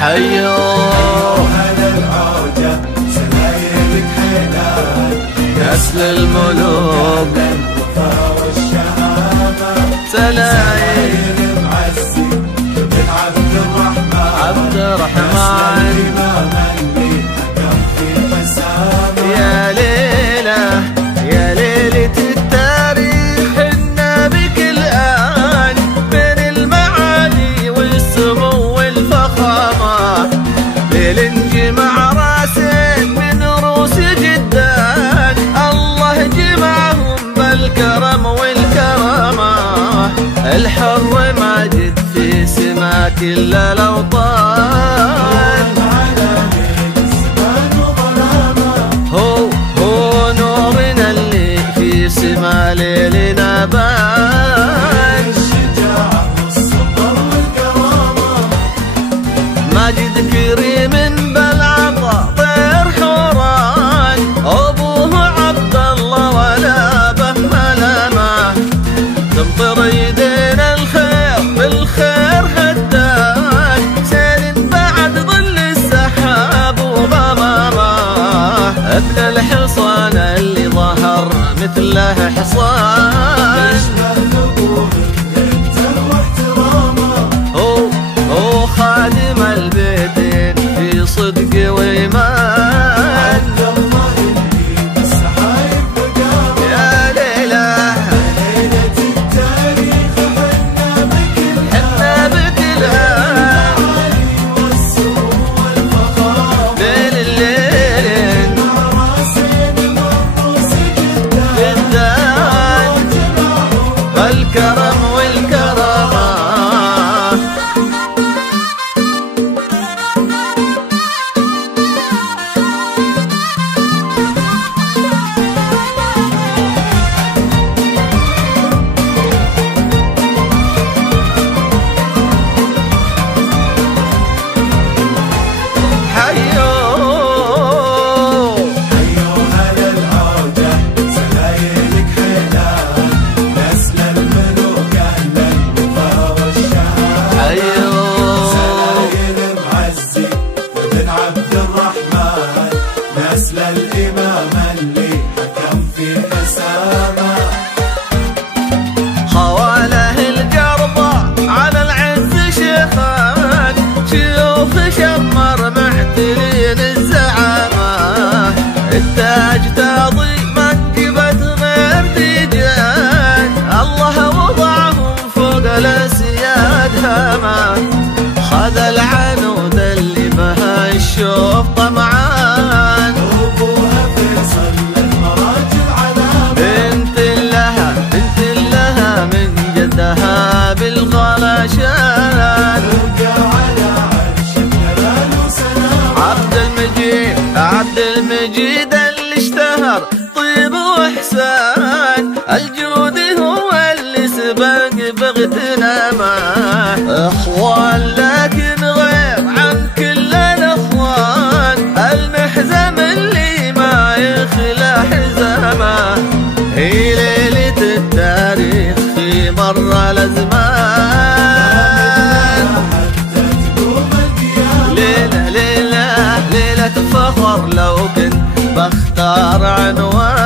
حيو هذا العودة سلايلك حيلان نسل الملوك الوفا والشهامة سلايل معزي من عبد الرحمن عبد الرحمن الإمام اللي حكم في الحسامة يا ليلة يا ليلة التاريخ حنا بك الآن بين المعالي والسمو والفخامة ليل جمع راسين من روس جدان الله جمعهم بالكرم والكرامة الحر ماجد في سما كل الأوطان هو نورنا اللي في سما ليلنا بان الشجاعة والصبر والكرامة ماجد كريم بالعطا طير حوران أبوه عبد الله ولا به ملامة تمطر يدينا الخير بالخير هدان سير بعد ظل السحاب وغمامه ابن الحصان اللي ظهر مثله حصان هو خادم البيتين في صدق وإيمان يا ليلة ليلة التاريخ حنا بك الآن بين الليل جدان بالكرم والكرامة نسل الإمام اللي حكم في حسامة خواله القربة على العز شيخان شيوخ شمر معتلين الزعامة التاج تاضي منقبة غير تيجان الله وضعهم فوق الأسياد هامة خذ العنود اللي بها الشوف طمعان أبوها فيصل المراجل علامة بنت لها من جدها بالغلاشان تبقى على عرش الجلال وسلام عبد المجيد اللي اشتهر طيب وإحسان الجود هو اللي سبق بغتنا معاه اخوان لكن غير عن كل الاخوان المحزم اللي ما يخلى حزامه هي ليلة التاريخ في مر الازمان ليلة فخر لو كنت بختار عنوان